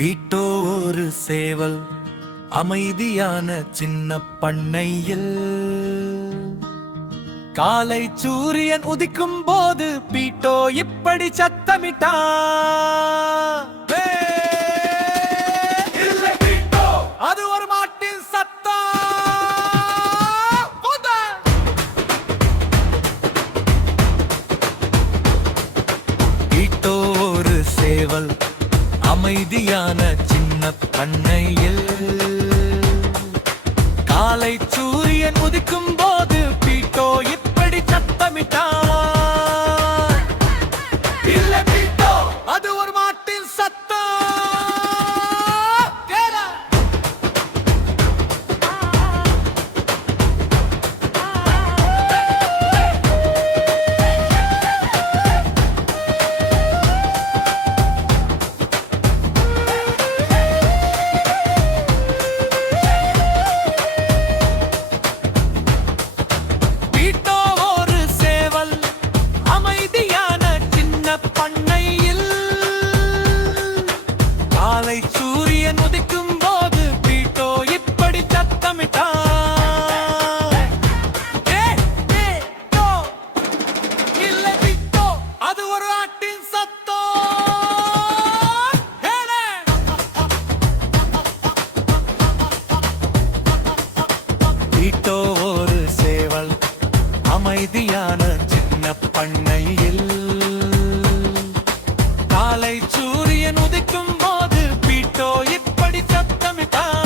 பீட்டோ ஒரு சேவல் அமைதியான சின்ன பண்ணையில். காலை சூரியன் உதிக்கும் போது பீட்டோ இப்படி சத்தமிட்டா, அது ஒரு மாட்டின் சத்தம். பீட்டோ ஒரு சேவல் அமைதியான சின்ன பண்ணையில். காலை சூரியன் உதிக்கும் போது பீட்டோ இப்படி சத்தமிட்டான், இல்ல பீட்டோ, அது ஒரு மாட்டின் சத்தம். சூரியன் உதிக்கும் போது பீட்டோ இப்படி சத்தமிட்டான், இல்ல பீட்டோ, அது ஒரு ஆட்டின் சத்தம். பீட்டோ ஒரு சேவல் அமைதியான சின்ன பண்ணையில். காலை சூரியன் உதிக்கும் போது பீட்டோ இப்படி சத்தமிட்டான்.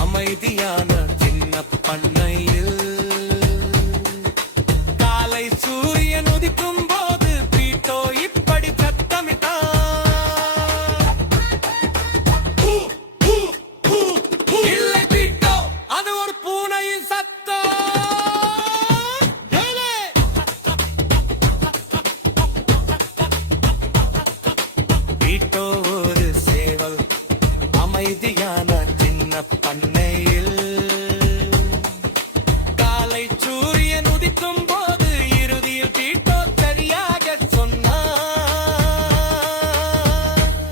அமைதியான சின்ன பண்ணையில்.